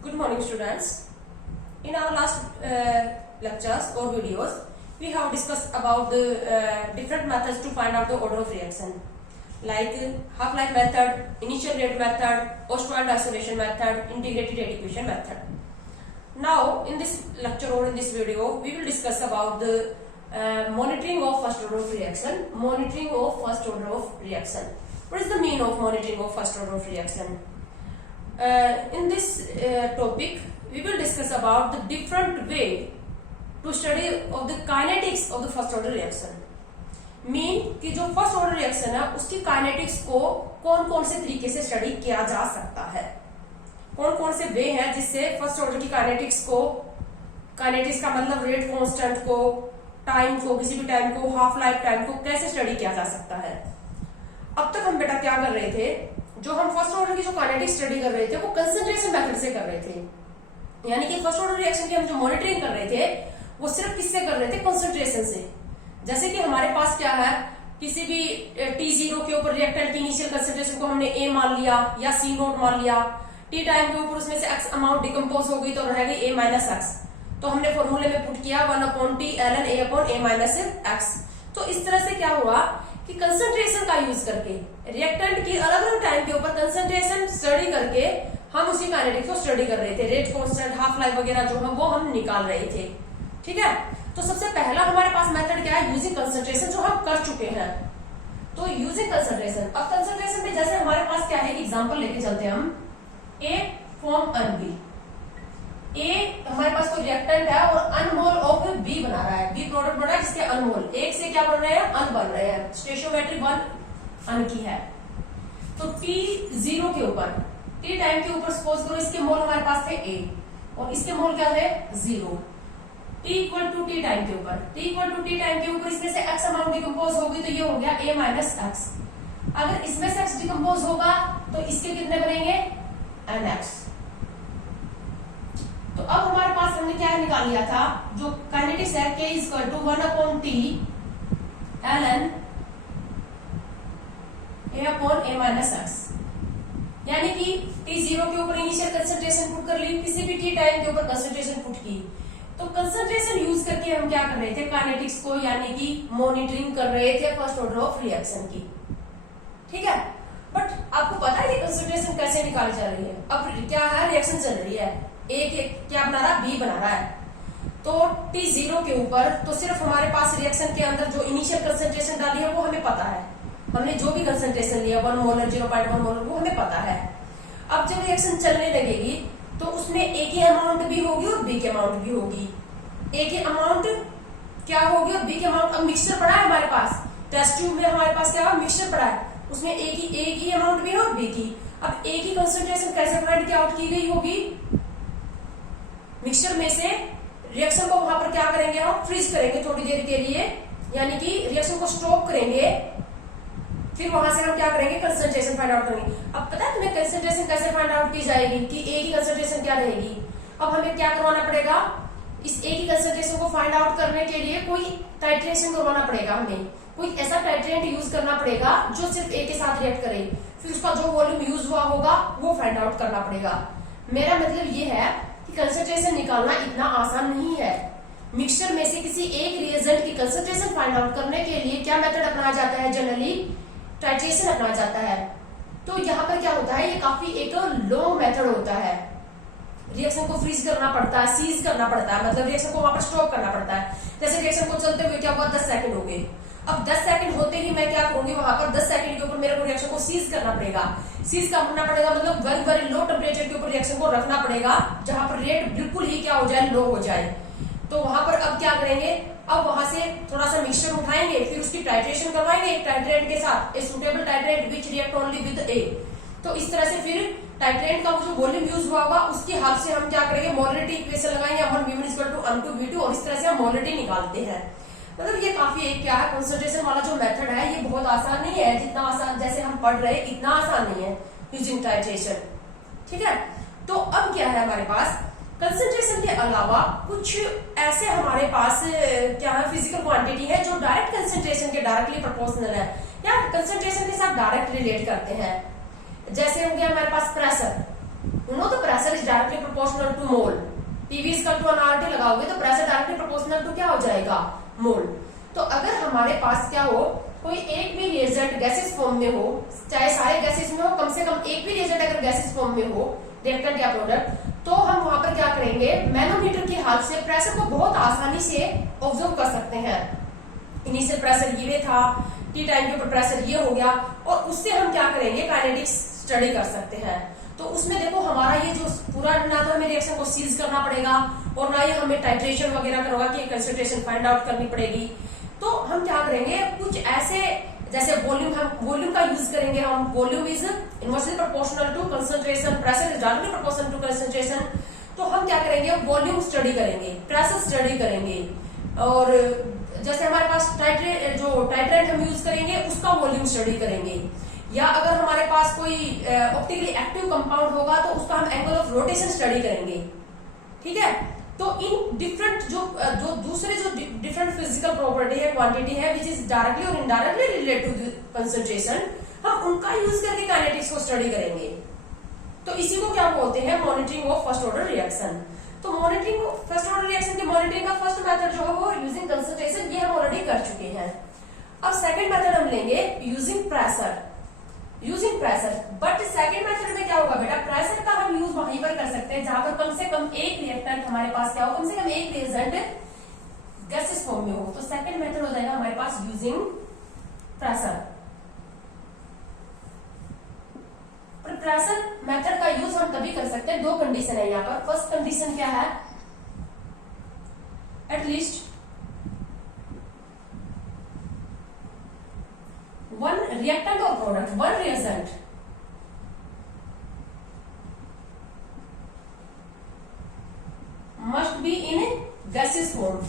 Good morning, students. In our last lectures or videos, we have discussed about the different methods to find out the order of reaction, like half-life method, initial rate method, Ostwald isolation method, integrated rate equation method. Now, in this lecture or in this video, we will discuss about the monitoring of first order of reaction. Monitoring of first order of reaction. What is the meaning of monitoring of first order of reaction? In this topic, we will discuss about the different way to study of the kinetics of the first order reaction. Mean कि जो first order reaction है उसकी kinetics को कौन कौन से तरीके से स्टडी किया जा सकता है, कौन कौन से वे हैं जिससे फर्स्ट ऑर्डर की काइनेटिक्स को, काइनेटिक्स का मतलब रेट कांस्टेंट को, टाइम को, किसी भी टाइम को, हाफ लाइफ टाइम को कैसे स्टडी किया जा सकता है। अब तक हम बेटा क्या कर रहे थे, जो हम फर्स्ट ऑर्डर की जो काइनेटिक स्टडी कर रहे थे वो कंसंट्रेशन मेथड से कर रहे थे, यानी कि फर्स्ट ऑर्डर रिएक्शन की हम जो मॉनिटरिंग कर रहे थे वो सिर्फ किससे कर रहे थे, कंसंट्रेशन से। जैसे कि हमारे पास क्या है, किसी भी T0 के ऊपर रिएक्टेंट की इनिशियल कंसंट्रेशन को हमने A मान लिया या C0 मान लिया, T टाइम के ऊपर उसमें से X अमाउंट डिकम्पोज हो गई तो रहेगी A माइनस एक्स, तो हमने फॉर्मूले में पुट किया 1/T ln A upon A minus x. तो इस तरह से क्या हुआ कि कंसंट्रेशन का यूज करके रिएक्टेंट की अलग अलग टाइम के ऊपर कंसंट्रेशन स्टडी करके हम उसी काइनेटिक्स को स्टडी कर रहे थे, रेट कांस्टेंट, हाफ लाइफ वगैरह जो है वो हम निकाल रहे थे। ठीक है, तो सबसे पहला हमारे पास मेथड क्या है, यूजिंग कंसंट्रेशन, जो हम कर चुके हैं। तो यूजिंग कंसंट्रेशन, अब कंसंट्रेशन में जैसे हमारे पास क्या है, एग्जांपल लेके चलते हैं हम, ए फॉर्म अन बी। ए हमारे पास कोई रिएक्टेंट है और अनमोल ऑफ बी बना रहा है, बी प्रोडक्ट बन रहा है जिसके अनमोल, एक से क्या बन रहे हैं, अन बन रहे हैं, स्टेशियोमेट्री 1 अन की है। तो T0 के ऊपर, T टाइम के ऊपर सपोज करो इसके मोल हमारे पास थे A और इसके मोल क्या थे 0। T equal to T time के ऊपर, T equal to T time के ऊपर इसमें से X अमाउंट डिकम्पोज होगी तो ये हो गया A माइनस एक्स। अगर इसमें से X डिकम्पोज होगा तो इसके कितने बनेंगे, NX। तो अब हमारे पास हमने क्या निकाल लिया था, जो काइनेटिक्स है K equal to 1/T ln A upon A minus x, यानी कि T0 के ऊपर इनिशियल कंसंट्रेशन पुट कर ली, किसी भी T टाइम के ऊपर कंसंट्रेशन पुट की, तो कंसंट्रेशन यूज करके हम क्या कर रहे थे, काइनेटिक्स को यानी कि मॉनिटरिंग कर रहे थे फर्स्ट ऑर्डर ऑफ रिएक्शन की। ठीक है, बट आपको पता है ये कंसंट्रेशन कैसे निकाली जा रही है। अब क्या है, रिएक्शन चल रही है, ए क्या बना रहा है, बी बना रहा है, तो T0 के ऊपर तो सिर्फ हमारे पास रिएक्शन के अंदर जो इनिशियल कंसंट्रेशन डाली है वो हमें पता है, हमने जो भी कंसंट्रेशन लिया 1 मोलर 0.1 मोलर वो हमें पता है। अब जब रिएक्शन चलने लगेगी तो उसमें ए की अमाउंट भी होगी और बी की अमाउंट भी होगी। ए की अमाउंट क्या होगी और बी की अमाउंट, अब मिक्सचर पड़ा है हमारे पास, टेस्ट ट्यूब में हमारे पास क्या है, मिक्सचर पड़ा है, उसमें ए की अमाउंट भी है और बी की। अब ए की कंसंट्रेशन कैसे फाइंड आउट की गई होगी, मिक्सचर में से रिएक्शन को वहां पर क्या करेंगे, हम फ्रीज करेंगे थोड़ी देर के लिए, यानी कि रिएक्शन को स्टॉप करेंगे, फिर वहां से हम क्या करेंगे, कंसंट्रेशन फाइंड आउट करेंगे। अब पता है तुम्हें कंसंट्रेशन कैसे फाइंड आउट की जाएगी कि ए की कंसंट्रेशन क्या रहेगी। अब हमें क्या करवाना पड़ेगा, इस ए की कंसंट्रेशन को फाइंड आउट करने के लिए कोई टाइट्रेशन करवाना पड़ेगा, हमें कोई ऐसा टाइट्रेंट यूज करना पड़ेगा जो सिर्फ ए के साथ रिएक्ट करे, फिर उसका जो वॉल्यूम यूज हुआ होगा वो फाइंड आउट करना पड़ेगा। मेरा मतलब ये है कि कंसंट्रेशन निकालना इतना आसान नहीं है। मिक्सचर में से किसी एक रिएजेंट की कंसंट्रेशन फाइंड आउट करने के लिए क्या मेथड अपनाया जाता है, जनरली टाइट्रेशन अपनाया जाता है। तो यहाँ पर क्या होता है, ये काफी एक लॉन्ग मेथड होता है, रिएक्शन को फ्रीज करना पड़ता है, सीज करना पड़ता है, मतलब रिएक्शन को वहां पर स्टॉप करना पड़ता है। जैसे रिएक्शन को चलते हुए क्या हुआ, 10 सेकंड हो गए, अब 10 सेकंड होते ही मैं क्या करूंगी, वहां पर 10 सेकंड के ऊपर मेरे को रिएक्शन को सीज करना पड़ेगा। सीज करना पड़ेगा मतलब वेरी वेरी लो टेम्परेचर के ऊपर रिएक्शन को रखना पड़ेगा, जहां पर रेट बिल्कुल ही क्या हो जाए, लो हो जाए। तो वहां पर अब क्या करेंगे, अब वहां से थोड़ा सा मिक्सचर उठाएंगे, फिर उसकी टाइट्रेशन करवाएंगे एक टाइट्रेंट के साथ, a suitable titrant which react only with A. तो इस तरह से फिर टाइट्रेंट का जो वॉल्यूम यूज हुआ होगा उसके हेल्प से हम क्या करेंगे, मोलरिटी इक्वेशन लगाएंगे 1v1 और इस तरह से हम मोलरिटी निकालते हैं। मतलब ये काफी एक क्या है, कंसंट्रेशन वाला जो मेथड है ये बहुत आसान नहीं है, जितना आसान जैसे हम पढ़ रहे हैं इतना आसान नहीं है यूजिंग टाइट्रेशन। ठीक है, तो अब क्या है हमारे पास, कंसंट्रेशन के अलावा कुछ ऐसे हमारे पास क्या है, फिजिकल क्वांटिटी है जो डायरेक्ट कंसंट्रेशन के डायरेक्टली प्रोपोर्शनल है या कंसंट्रेशन के साथ डायरेक्ट रिलेट करते हैं। जैसे हो गया हमारे पास pressure, you know the pressure is directly proportional to mole. PV equal to RT लगाओगे तो प्रेशर डायरेक्टली प्रोपोर्शनल टू क्या हो जाएगा, मोल। तो अगर हमारे पास क्या हो, कोई एक भी रिएजेंट गैसेस फॉर्म में हो, चाहे सारे गैसेस में हो, कम से कम एक भी रिएजेंट अगर गैसेस फॉर्म में हो, रिएक्टेंट या प्रोडक्ट, तो हम वहां पर क्या करेंगे, मैनोमीटर की हेल्प से प्रेशर को बहुत आसानी से ऑब्जर्व कर सकते हैं। इनिशियल प्रेशर ये था, टी टाइम के ऊपर प्रेशर ये हो गया, और उससे हम क्या करेंगे, काइनेटिक्स स्टडी कर सकते हैं। तो उसमें देखो हमारा ये जो पूरा, ना तो हमें रिएक्शन को सीज करना पड़ेगा और ना ही हमें टाइट्रेशन वगैरह करवा के कंसंट्रेशन फाइंड आउट करनी पड़ेगी। तो हम क्या करेंगे, कुछ ऐसे जैसे वॉल्यूम, हम वॉल्यूम का यूज करेंगे। हम volume is inversely proportional to concentration, pressure is directly proportional to concentration. तो हम क्या करेंगे, वॉल्यूम स्टडी करेंगे, प्रेशर स्टडी करेंगे, और जैसे हमारे पास टाइट्रेंट हम यूज करेंगे उसका वॉल्यूम स्टडी करेंगे, या अगर हमारे पास कोई ऑप्टिकली एक्टिव कंपाउंड होगा तो उसका हम एंगल ऑफ रोटेशन स्टडी करेंगे। ठीक है, तो इन डिफरेंट जो दूसरे जो डिफरेंट फिजिकल प्रॉपर्टी है, क्वांटिटी है, विच इज डायरेक्टली और इनडायरेक्टली रिलेटेड टू कंसंट्रेशन, हम उनका यूज करके काइनेटिक्स को स्टडी करेंगे। तो इसी को क्या बोलते हैं, monitoring of first order reaction. तो मॉनिटरिंग फर्स्ट ऑर्डर रिएक्शन की मॉनिटरिंग का फर्स्ट मेथड जो है वो यूजिंग कंसंट्रेशन, ये हम ऑलरेडी कर चुके हैं। अब सेकंड मेथड हम लेंगे using pressure, using pressure. But second method में क्या होगा बेटा, प्रेशर का हम यूज वहीं पर कर सकते हैं जहां पर कम से कम एक रिएक्टेंट हमारे पास क्या हो, कम से कम एक रिएजेंट गैसेस फॉर्म में हो। तो सेकंड मेथड हो जाएगा हमारे पास यूजिंग प्रेशर। प्रेशर मेथड का यूज हम तभी कर सकते हैं, दो कंडीशन है यहाँ पर। फर्स्ट कंडीशन क्या है, at least one reactant or product, one reagent must be in gaseous form.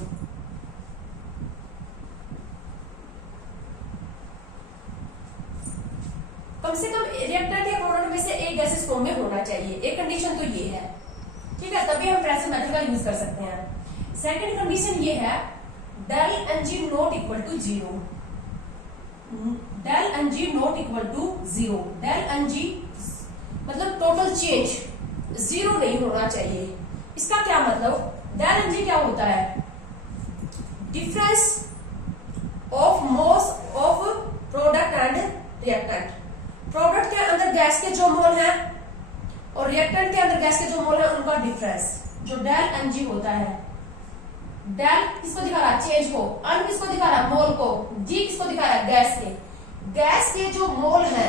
कम से कम रिएक्टेंट या प्रोडक्ट में से एक गैसेस फॉर्म में होना चाहिए, एक कंडीशन तो ये है। ठीक है, तभी हम प्रेशर मेथड का यूज कर सकते हैं। सेकंड कंडीशन ये है, del n g not equal to zero, del n g not equal to zero. Del n g मतलब टोटल चेंज जीरो नहीं होना चाहिए। इसका क्या मतलब, डेल एन जी क्या होता है, difference of mass of product and reactant. Product के अंदर गैस के जो मोल है और रिएक्टेंट के अंदर गैस के जो मोल है उनका डिफरेंस, जो डेल एन जी होता है। डेल किसको दिखा रहा है, चेंज को, अन किसको दिखा रहा है, मोल को, जी किसको दिखा रहा है, गैस के। गैस के जो मोल है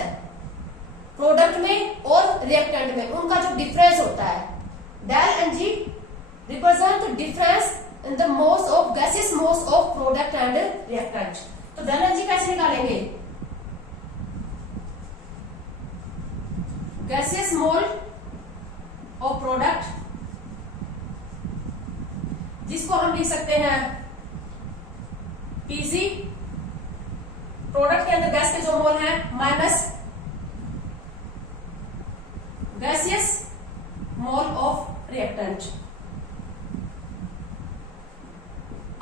प्रोडक्ट में और रिएक्टेंट में, उनका जो डिफरेंस होता है, del n g represent difference in the moles of gases, moles of product and reactant. तो डेल एन जी कैसे निकालेंगे, गैसेस मोल ऑफ प्रोडक्ट, जिसको हम लिख सकते हैं पीसी, प्रोडक्ट के अंदर गैस के जो मोल है, minus gaseous mole of reactant,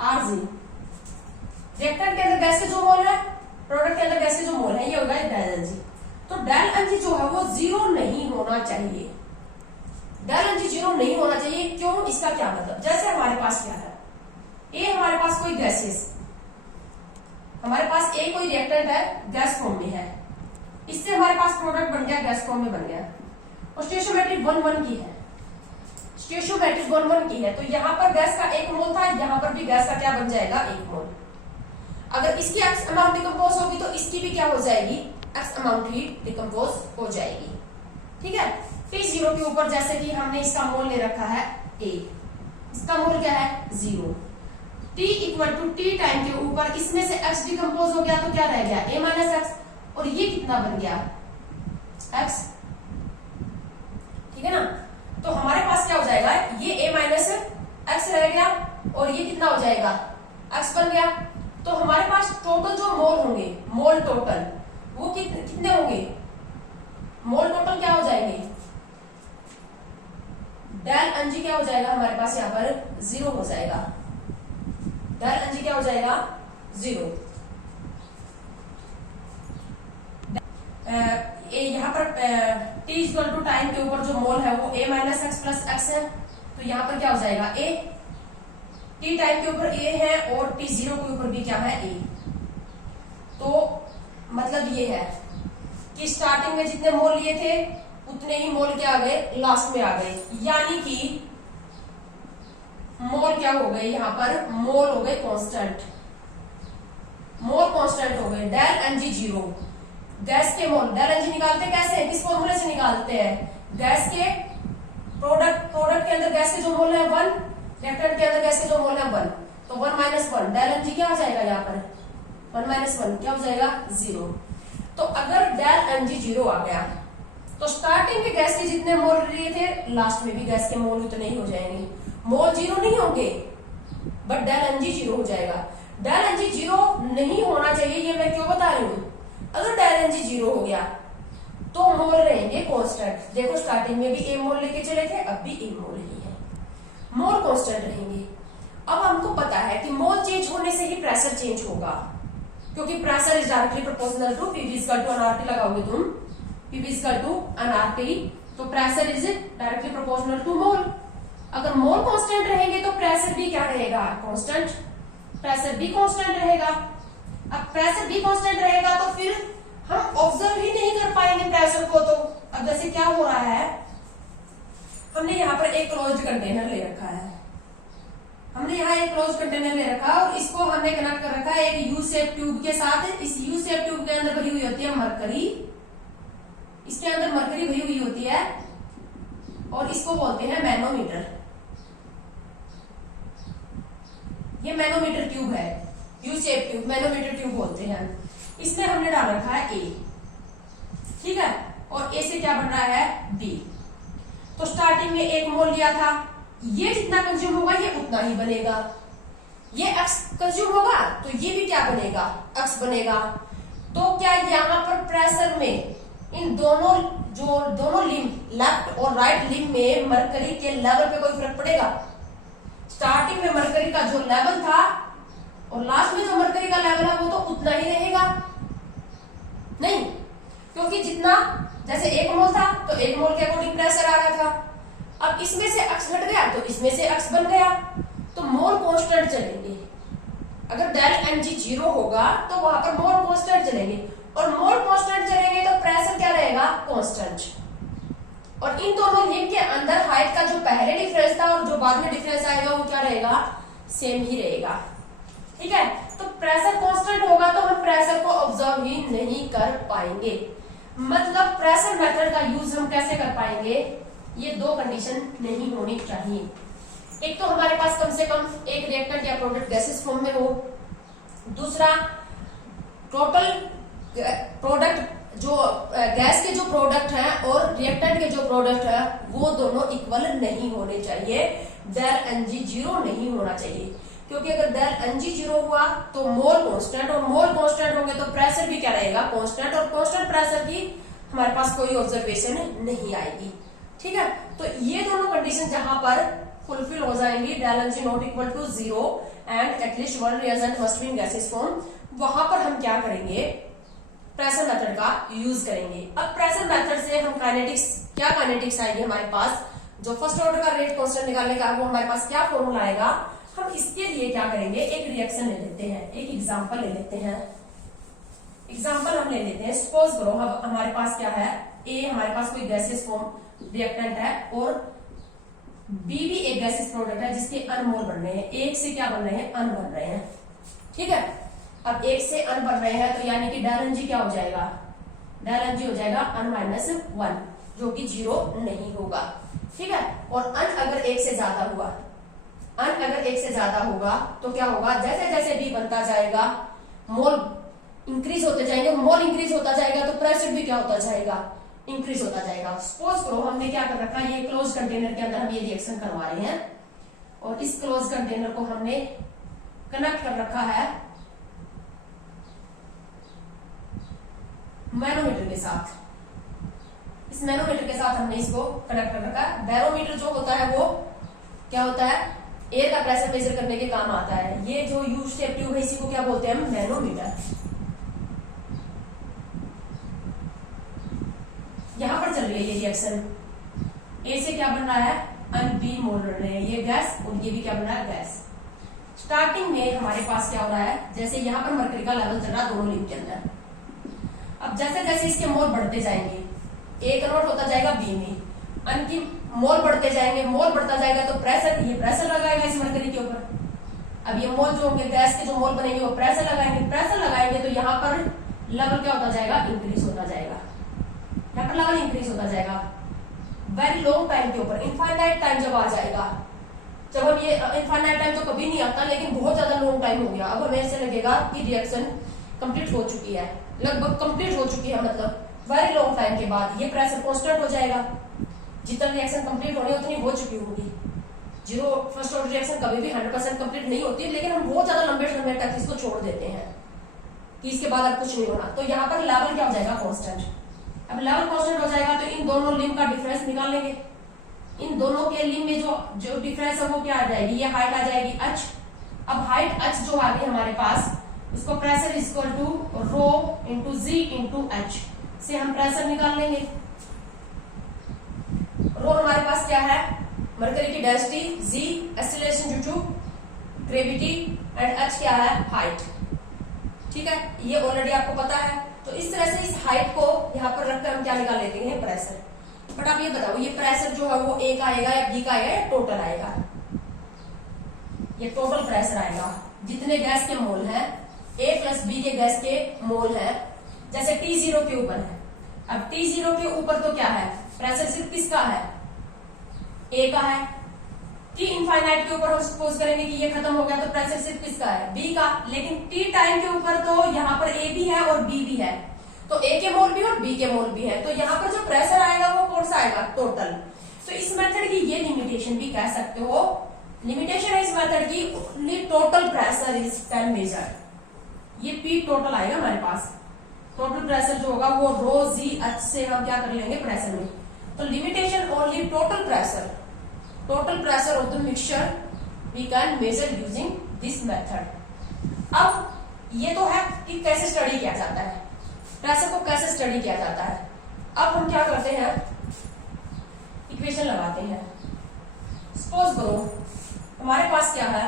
r g. Reactant के अंदर गैस के जो मोल है, प्रोडक्ट के अंदर गैस के जो मोल है, ये होगा डेल एन जी। तो डेल एन जी जो है वो जीरो नहीं होना चाहिए, डेल एन जी जीरो नहीं होना चाहिए। क्यों, इसका क्या मतलब, जैसे हमारे पास क्या है, ए हमारे पास कोई गैसेस, हमारे पास ए कोई रिएक्टेंट है, गैस फॉर्म में है, इससे हमारे पास प्रोडक्ट बन गया, गैस फॉर्म में बन गया, और स्टोइचोमेट्रिक 1-1 की है, स्टोइचोमेट्रिक 1-1 की है। तो यहाँ पर गैस का एक मोल था, यहाँ पर भी गैस का क्या बन जाएगा, एक मोल। अगर इसकी एक्स अमाउंट डिकम्पोज होगी तो इसकी भी क्या हो जाएगी, एक्स अमाउंट ही डिकम्पोज हो जाएगी। ठीक है, टी जीरो के ऊपर जैसे कि हमने इसका मोल ले रखा है ए, इसका मोल क्या है, zero. T equal to T time के ऊपर इसमें से एक्स डिकम्पोज हो गया तो क्या रह गया, ए माइनस एक्स, और ये कितना बन गया, एक्स। ठीक है ना, तो हमारे पास क्या हो जाएगा, ये ए माइनस एक्स रह गया और ये कितना हो जाएगा, एक्स बन गया। तो हमारे पास टोटल जो मोल होंगे, मोल टोटल वो कितने होंगे, मोल टोटल क्या हो जाएंगे, डेल एन जी क्या हो जाएगा हमारे पास यहाँ पर, जीरो हो जाएगा। डेल एन जी क्या हो जाएगा, जीरो। यहाँ पर t इक्वल टू टाइम के ऊपर जो मोल है वो a minus x plus x है, तो यहाँ पर क्या हो जाएगा a, t टाइम के ऊपर a है और t जीरो के ऊपर भी क्या है a। तो मतलब ये है कि स्टार्टिंग में जितने मोल लिए थे उतने ही मोल क्या आ गए, लास्ट में आ गए, यानी कि मोल क्या हो गए, यहाँ पर मोल हो गए कांस्टेंट, मोल कांस्टेंट हो गए। Del n g zero, gas के मोल, डेल एन जी निकालते कैसे, किस फॉर्मूले से निकालते हैं, गैस के प्रोडक्ट के अंदर गैस के जो मोल है 1, रिएक्टेंट के अंदर गैस के जो मोल है 1, तो 1 माइनस 1, डेल एन जी क्या हो जाएगा, यहाँ पर 1 माइनस 1 क्या हो जाएगा, 0। तो अगर डेल एन जी जीरो आ गया तो स्टार्टिंग में गैस के जितने मोल लिए थे लास्ट में भी गैस के मोल उतने ही हो जाएंगे, मोल जीरो नहीं होंगे but del n g zero हो जाएगा। डेल एन जी जीरो नहीं होना चाहिए, ये मैं क्यों बता रही हूँ, अगर डेल एन जी जीरो हो गया तो मोल रहेंगे कांस्टेंट। देखो स्टार्टिंग में भी ए मोल लेके चले थे, अब भी ए मोल ही है, मोल कांस्टेंट रहेंगे। अब हमको पता है कि मोल चेंज होने से ही प्रेशर चेंज होगा, क्योंकि pressure is directly proportional to PV equal to NRT लगाओगे तुम, पीवी इक्वल टू एनआरटी, तो pressure is directly proportional to mole. अगर मोल कांस्टेंट रहेंगे तो प्रेशर भी क्या रहेगा, कांस्टेंट, प्रेशर भी कांस्टेंट रहेगा। अब प्रेशर भी कांस्टेंट रहेगा तो फिर हम ऑब्जर्व ही नहीं कर पाएंगे प्रेशर को। तो अब जैसे क्या हो रहा है, हमने यहाँ पर एक क्लोज्ड कंटेनर ले रखा है, हमने यहाँ एक क्लोज कंटेनर ले रखा और इसको हमने कनेक्ट कर रखा है एक यू शेप ट्यूब के साथ। इस यू शेप ट्यूब के अंदर भरी हुई होती है मरकरी, इसके अंदर मरकरी भरी हुई होती है और इसको बोलते हैं मैनोमीटर। ये मैनोमीटर ट्यूब है, U shape tube, manometer tube बोलते हैं। इसमें हमने डाल रखा है ए, ठीक है, और ए से क्या बन रहा है, बी। तो स्टार्टिंग में एक मोल लिया था, ये जितना कंज्यूम होगा ये उतना ही बनेगा, ये एक्स कंज्यूम होगा तो ये भी क्या बनेगा, एक्स बनेगा। तो क्या यहाँ पर प्रेशर में इन दोनों लिम्ब, लेफ्ट और राइट लिम्ब में मरकरी के लेवल पे कोई फर्क पड़ेगा? स्टार्टिंग में मरकरी का जो लेवल था और लास्ट में जो मरकरी का लेवल है वो तो उतना ही रहेगा नहीं, क्योंकि जितना जैसे एक मोल था तो एक मोल के अकॉर्डिंग प्रेशर आ रहा था। अब इसमें से एक्स घट गया तो इसमें से एक्स बन गया, तो मोल कांस्टेंट चलेंगे। अगर डेल एन जी जीरो होगा तो वहां पर मोल कांस्टेंट चलेंगे, और मोल कांस्टेंट चलेंगे तो प्रेशर क्या रहेगा, कांस्टेंट। और इन दोनों लिंब के अंदर हाइट का जो पहले डिफरेंस था और जो बाद में डिफरेंस आएगा वो क्या रहेगा, सेम ही रहेगा, ठीक है। तो प्रेशर कांस्टेंट होगा तो हम प्रेशर को ऑब्जर्व ही नहीं कर पाएंगे। मतलब प्रेशर मेथड का यूज हम कैसे कर पाएंगे, ये दो कंडीशन नहीं होनी चाहिए। एक तो हमारे पास कम से कम एक रिएक्टेंट या प्रोडक्ट गैसेस फॉर्म में हो, दूसरा टोटल प्रोडक्ट जो गैस के जो प्रोडक्ट है और रिएक्टेंट के जो प्रोडक्ट है वो दोनों इक्वल नहीं होने चाहिए, डेल एन जी जीरो नहीं होना चाहिए। क्योंकि अगर डेल एन जी जीरो हुआ तो मोल कांस्टेंट, और मोल कांस्टेंट होंगे तो प्रेशर भी क्या रहेगा, कांस्टेंट, और कांस्टेंट प्रेशर की हमारे पास कोई ऑब्जर्वेशन नहीं आएगी, ठीक है। तो ये दोनों कंडीशन जहां पर फुलफिल हो जाएंगी, del n g not equal to zero and at least one reagent must be in gases form, वहां पर हम क्या करेंगे, प्रेशर मेथड का यूज करेंगे। अब प्रेशर मेथड से हम काइनेटिक्स, क्या काइनेटिक्स आएगी हमारे पास, जो फर्स्ट ऑर्डर का रेट कांस्टेंट निकालने का वो हमारे पास क्या फॉर्मूला आएगा। हम इसके लिए क्या करेंगे, एक रिएक्शन ले लेते हैं, एक एग्जांपल ले लेते हैं। एग्जांपल हम ले लेते हैं, सपोज करो हमारे पास क्या है, ए हमारे पास कोई गैसेस फॉर्म रिएक्टेंट है और बी भी एक गैसेस प्रोडक्ट है जिसके अनमोल बन रहे हैं, एक से क्या बन रहे हैं, अन बन रहे हैं, ठीक है। अब एक से अन बन रहे हैं तो यानी कि डेल एन जी क्या हो जाएगा, डेल एन जी हो जाएगा अन माइनस वन, जो कि जीरो नहीं होगा, ठीक है। और अन अगर एक से ज्यादा हुआ, अन अगर एक से ज्यादा होगा तो क्या होगा, जैसे जैसे बी बनता जाएगा मोल इंक्रीज होते जाएंगे, मोल इंक्रीज होता जाएगा तो प्रेशर भी क्या होता जाएगा, इंक्रीज होता जाएगा। सपोज करो हमने क्या कर रखा है, ये क्लोज कंटेनर के अंदर हम ये रिएक्शन करवा रहे हैं और इस क्लोज कंटेनर को हमने कनेक्ट कर रखा है मैनोमीटर के साथ। इस मैनोमीटर के साथ हमने इसको कनेक्ट कर रखा है। बैरोमीटर जो होता है वो क्या होता है, एयर का प्रेशर मेजर करने के काम आता है। ये जो यू शेप ट्यूब है इसी को क्या बोलते हैं हम, मैनोमीटर। पहले ये रिएक्शन, ए से क्या बन रहा है, अन बी मोल बन रहे हैं, ये गैस और ये भी क्या बन रहा है, गैस। स्टार्टिंग में हमारे पास क्या हो रहा है, जैसे यहाँ पर मरकरी का लेवल चल रहा है दोनों लिंक के अंदर। अब जैसे जैसे इसके मोल बढ़ते जाएंगे, ए कन्वर्ट होता जाएगा बी में, अन की मोल बढ़ते जाएंगे, मोल बढ़ता जाएगा तो प्रेशर, ये प्रेशर लगाएगा इस मरकरी के ऊपर। अब ये मोल जो होंगे गैस के जो मोल बनेंगे वो प्रेशर लगाएंगे, प्रेशर लगाएंगे तो यहाँ पर लेवल क्या होता जाएगा, इंक्रीज होता जाएगा, यहाँ पर लेवल इंक्रीज होता जाएगा वेरी लॉन्ग टाइम के ऊपर। इनफाइनाइट टाइम जब आ जाएगा, जब हम ये इनफाइनाइट टाइम तो कभी नहीं आता, लेकिन बहुत ज्यादा लॉन्ग टाइम हो गया, अब हमें ऐसे लगेगा कि रिएक्शन कंप्लीट हो चुकी है, लगभग कंप्लीट हो चुकी है, मतलब वेरी लॉन्ग टाइम के बाद ये प्रेशर कांस्टेंट हो जाएगा, जितना रिएक्शन कंप्लीट होनी उतनी हो चुकी होगी। जीरो फर्स्ट ऑर्डर रिएक्शन कभी भी 100% कंप्लीट नहीं होती है, लेकिन हम बहुत ज्यादा लंबे समय तक इसको छोड़ देते हैं कि इसके बाद अब कुछ नहीं होना, तो यहाँ पर लेवल क्या हो जाएगा, कांस्टेंट। अब लेवल कांस्टेंट हो जाएगा तो इन दोनों लिंक का डिफरेंस निकाल लेंगे, इन दोनों के लिंक में जो डिफरेंस है वो क्या आ जाएगी, ये हाइट आ जाएगी h। अब हाइट h जो आ गई हमारे पास, इसको pressure equal to rho into g into h से हम प्रेशर निकाल लेंगे। रो हमारे पास क्या है, मरकरी की density, g acceleration due to gravity and h क्या है, हाइट। ठीक है, ये ऑलरेडी आपको पता है। तो इस तरह से इस हाइट को यहाँ पर रखकर हम क्या निकाल लेते हैं, प्रेशर। बट आप ये बताओ, ये प्रेशर जो है वो ए का आएगा या बी का आएगा या टोटल आएगा, ये टोटल प्रेशर आएगा, जितने गैस के मोल हैं, ए प्लस बी के गैस के मोल हैं, जैसे T0 के ऊपर है। अब T0 के ऊपर तो क्या है, प्रेशर सिर्फ किसका है, ए का है। T इनफाइनाइट के ऊपर हम सपोज करेंगे कि ये खत्म हो गया तो प्रेशर सिर्फ किसका है, बी का। लेकिन T टाइम के ऊपर तो यहाँ पर ए भी है और बी भी है, तो ए के मोल भी और बी के मोल भी है, तो यहाँ पर जो प्रेशर आएगा वो कौन सा आएगा, टोटल। तो इस मेथड की ये लिमिटेशन भी कह सकते हो, लिमिटेशन है इस मेथड की, total pressure is can measure, ये पी टोटल आएगा हमारे पास। टोटल प्रेशर जो होगा वो रो जी एच से हम क्या कर लेंगे, प्रेशर में। तो limitation only total pressure, total pressure of the mixture we can measure using this method. अब ये तो है कि कैसे स्टडी किया जाता है, प्रेशर को कैसे स्टडी किया जाता है। अब हम क्या करते हैं, इक्वेशन लगाते हैं। सपोज करो हमारे पास क्या है,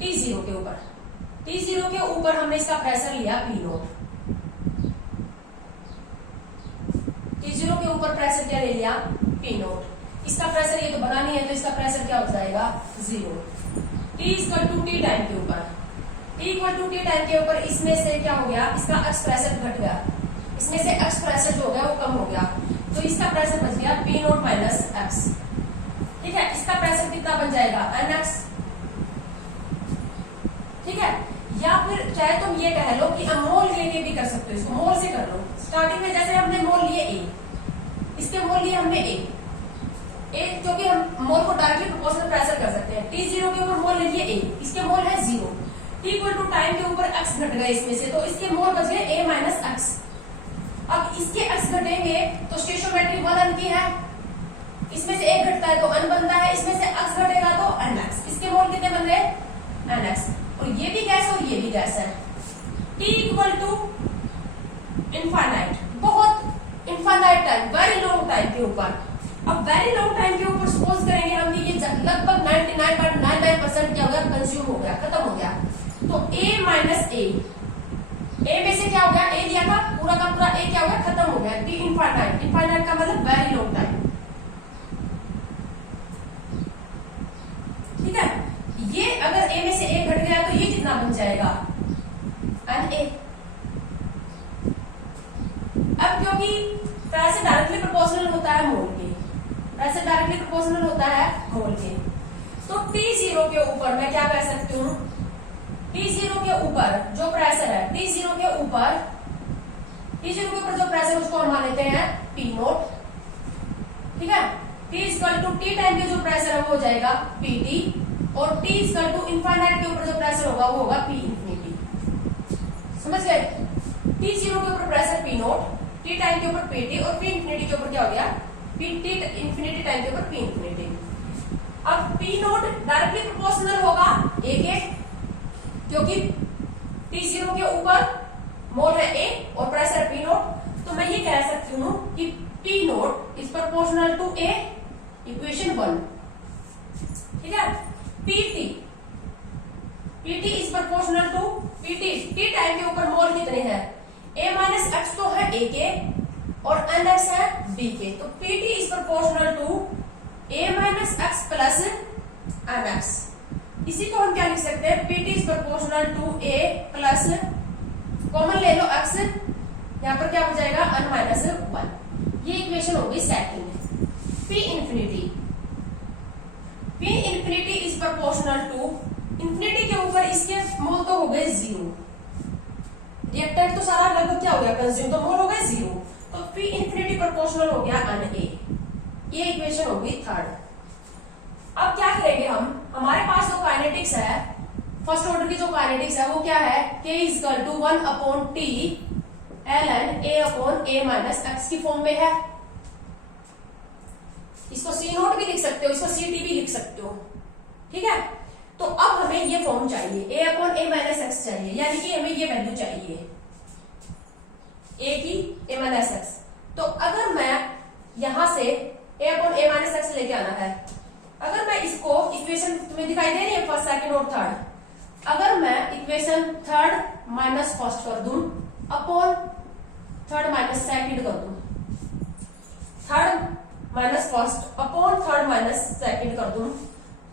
T0 के ऊपर, T0 के ऊपर हमने इसका प्रेशर लिया P0, T0 के ऊपर प्रेशर क्या ले लिया, P0। इसका प्रेशर ये तो बना नहीं है, तो इसका प्रेशर क्या हो जाएगा, 0। T equal to T time के ऊपर, T equal to T time के ऊपर इसमें से क्या हो गया, इसका एक्स प्रेशर घट गया, इसमें से एक्स प्रेशर जो हो गया वो कम हो गया, तो इसका प्रेशर बच गया P0 माइनस एक्स। ठीक है, इसका प्रेशर कितना बन जाएगा, NX। ठीक है, या फिर चाहे तुम ये कह लो कि मोल लेके भी कर सकते हो, इसको मोल से कर लो। स्टार्टिंग में जैसे हमने मोल लिए ए, इसके मोल लिए हमने ए, क्योंकि हम मोल को डायरेक्टली प्रोपोर्शनल प्रेशर कर सकते हैं। T0 के ऊपर मोल ले लिए ए, इसके मोल है 0। T इक्वल टू टाइम के ऊपर x घट गए इसमें से, तो इसके मोल बच गए a माइनस एक्स। अब इसके x घटेंगे तो स्टेशोमेट्रिक 1 अन की है, इसमें से एक घटता है तो अन बनता है, इसमें से x घटेगा तो nx। इसके मोल कितने बन गए, nx। और ये भी गैस और ये भी गैस है। T इक्वल टू इनफाइनाइट, बहुत infinite time, very long time के ऊपर। अब वेरी लॉन्ग टाइम के ऊपर सपोज करेंगे हम कि ये लगभग 99.99% क्या हो गया, कंज्यूम हो गया, खत्म हो गया। तो a माइनस ए में से क्या हो गया, ए लिया था पूरा का पूरा, ए क्या हो गया, खत्म हो गया। टी इनफाइनाइट, इनफाइनाइट का मतलब वेरी लॉन्ग टाइम। ठीक है, ये अगर ए में से ए घट गया तो ये कितना बन जाएगा, एन ए। अब क्योंकि प्रेशर डायरेक्टली प्रोपोर्शनल होता है मोल के, प्रेशर डायरेक्टली प्रोपोर्शनल होता है मोल के, तो T0 के ऊपर मैं क्या कह सकती हूँ, T0 के ऊपर जो प्रेशर है, T0 के ऊपर जो प्रेशर उसको हम मान लेते हैं P0। ठीक है, T equal to T time के जो प्रेशर है वो हो जाएगा PT, और T इक्वल टू इनफाइनाइट के ऊपर जो प्रेशर होगा वो होगा P इंफिनिटी। समझ गए, T0 के ऊपर प्रेशर P0, T टाइम के ऊपर PT, और P इंफिनिटी के ऊपर क्या हो गया, T इंफिनिटी टाइम के ऊपर P इंफिनिटी। अब P0 डायरेक्टली प्रोपोर्शनल होगा A के, क्योंकि T0 के ऊपर मोल है A और प्रेशर P0। तो मैं ये कह सकती हूँ कि P note is proportional to A, equation 1। ठीक है, PT is proportional to PT, T time के ऊपर मोल कितने हैं, A माइनस एक्स तो है A के और NX है B के, तो PT is proportional to A minus x plus NX। इसी को हम क्या लिख सकते हैं, PT is proportional to A plus, common ले लो x, यहाँ पर क्या हो जाएगा n माइनस 1। ये इक्वेशन होगी second. P infinity is proportional to, infinity के ऊपर इसके मोल तो हो गए 0, रिएक्टेंट तो सारा लगभग क्या हो गया कंज्यूम, तो मोल हो गए 0, तो P इंफिनिटी प्रोपोर्शनल हो गया NA। ये इक्वेशन होगी थर्ड। अब क्या करेंगे हम, हमारे पास जो काइनेटिक्स है, फर्स्ट ऑर्डर की जो काइनेटिक्स है वो क्या है, K is equal to 1 upon T ln A upon A minus x की फॉर्म में है। इसको C नोट भी लिख सकते हो, इसको CT भी लिख सकते हो। ठीक है, तो अब हमें ये फॉर्म चाहिए, A upon A minus x चाहिए, यानी कि हमें ये वैल्यू चाहिए A की A माइनस एक्स। तो अगर मैं यहां से A upon A minus x लेके आना है, अगर मैं इसको इक्वेशन तुम्हें दिखाई दे रही है फर्स्ट, सेकंड और थर्ड, अगर मैं इक्वेशन थर्ड माइनस फर्स्ट कर दूं अपॉन थर्ड माइनस सेकंड कर दूं, third minus first upon third minus second कर दूं,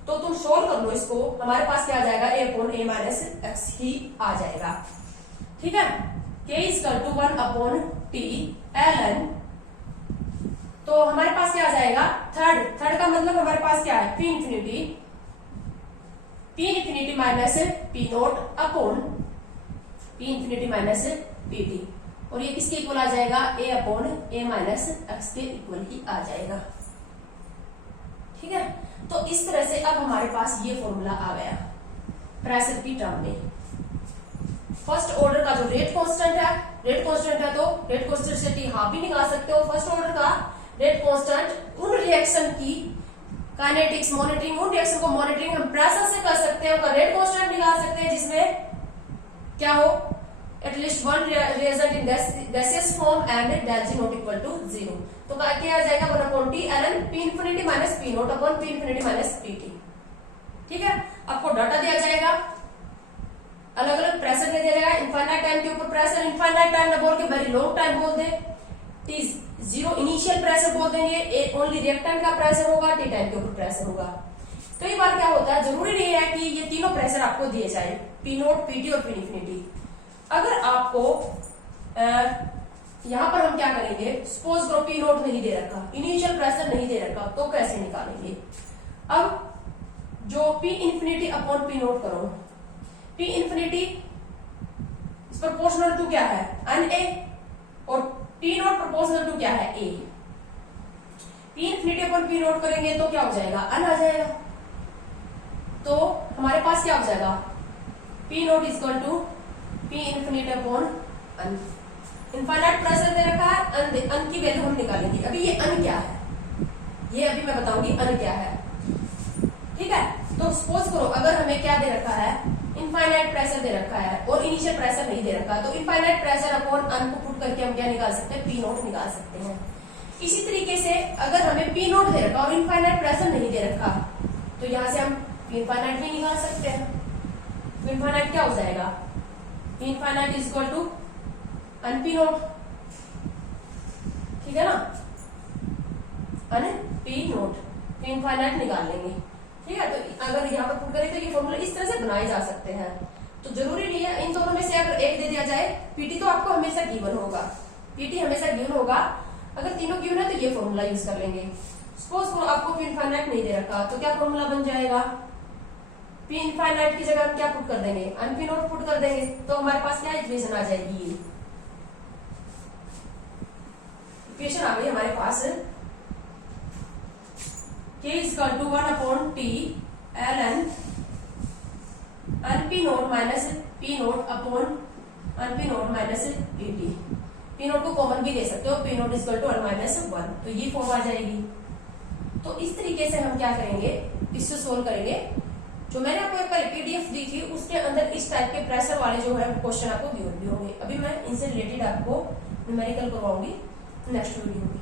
तो तुम सोल्व कर लो इसको, हमारे पास क्या आ जाएगा, A upon A minus X ही आ जाएगा। ठीक है, K is equal to 1 upon T ln, तो हमारे पास क्या आ जाएगा, थर्ड का मतलब हमारे पास क्या है, P infinity minus P nought upon P infinity minus PT, और ये किसके इक्वल आ जाएगा, A upon A minus x के इक्वल ही आ जाएगा। ठीक है, तो इस तरह से अब हमारे पास ये फॉर्मूला आ गया प्रेशर की टर्म में। फर्स्ट ऑर्डर का जो रेट कांस्टेंट है, तो रेट कांस्टेंट से T हाफ भी निकाल सकते हो। फर्स्ट ऑर्डर का रेट कांस्टेंट, उन रिएक्शन की काइनेटिक्स मॉनिटरिंग, उन रिएक्शन को मॉनिटरिंग हम प्रेशर से कर सकते हैं, उनका रेट कांस्टेंट निकाल सकते हैं जिसमें क्या हो, at least one reagent in gaseous form and del G not equal to 0। तो क्या आ जाएगा, 1 upon T ln P infinity minus P nought upon P infinity minus PT। ठीक है, आपको डाटा दिया जाएगा, अलग अलग प्रेशर दे दिया जाएगा, इनफाइनाइट टाइम के ऊपर प्रेशर, इनफाइनाइट टाइम न बोल के वेरी लॉन्ग टाइम बोल दे, T0 इनिशियल प्रेशर बोल देंगे, ओनली रिएक्टेंट का प्रेशर होगा, T टाइम के ऊपर प्रेशर होगा। कई बार क्या होता है, जरूरी नहीं है कि ये तीनों प्रेशर आपको दिए जाए, P नोट, PT और P इंफिनिटी। अगर आपको यहां पर हम क्या करेंगे, सपोज करो P नोट नहीं दे रखा, इनिशियल प्रेशर नहीं दे रखा, तो कैसे निकालेंगे। अब जो P infinity upon P note करो, P इंफिनिटी प्रोपोर्शनल टू क्या है, NA, और P नोट प्रोपोर्शनल टू क्या है, A। P infinity upon P note करेंगे तो क्या हो जाएगा, N आ जाएगा। तो हमारे पास क्या हो जाएगा, P note is equal to P infinity upon N। Infinite pressure दे रखा है, N की वैल्यू हम निकालेंगे। अभी ये N क्या है, ये अभी मैं बताऊंगी N क्या है। ठीक है, तो सपोज करो अगर हमें क्या दे रखा है, इनफाइनाइट प्रेशर दे रखा है और इनिशियल प्रेशर नहीं दे रखा, तो इनफाइनाइट प्रेशर अपॉन N को पुट करके हम क्या निकाल सकते हैं, P नोट निकाल सकते हैं। इसी तरीके से अगर हमें P नोट दे रखा और इनफाइनाइट प्रेशर नहीं दे रखा, तो यहां से हम इनफाइनाइट भी निकाल सकते हैं। तो इनफाइनाइट क्या हो जाएगा, infinite is equal to P nought, ठीक है ना, P नोट, तो इनफाइनाइट निकाल लेंगे। ठीक है, तो अगर यहाँ पर पुट करें तो ये फॉर्मूला इस तरह से बनाए जा सकते हैं। तो जरूरी नहीं है इन दोनों में से अगर एक दे दिया जाए, PT तो आपको हमेशा गिवन होगा, PT हमेशा गिवन होगा। अगर तीनों गिवन है तो ये फॉर्मूला यूज कर लेंगे। सपोज करो आपको इनफाइनाइट नहीं दे रखा, तो क्या फॉर्मूला बन जाएगा, P इनफाइनाइट की जगह हम क्या पुट कर देंगे, P नोट पुट कर देंगे, तो हमारे पास क्या इक्वेशन आ जाएगी, ये इक्वेशन आ गई हमारे पास, K is equal to 1 upon T ln P nought minus P nought upon P nought minus PT। P nought को कॉमन भी ले सकते हो, P note is equal to 1 minus 1, तो ये फॉर्म आ जाएगी। तो इस तरीके से हम क्या करेंगे, इससे सोल्व करेंगे। जो मैंने आपको एक PDF दी थी, उसके अंदर इस टाइप के प्रेशर वाले जो है क्वेश्चन आपको गिवन भी होंगे। अभी मैं इनसे रिलेटेड आपको न्यूमेरिकल करवाऊंगी नेक्स्ट वीडियो में।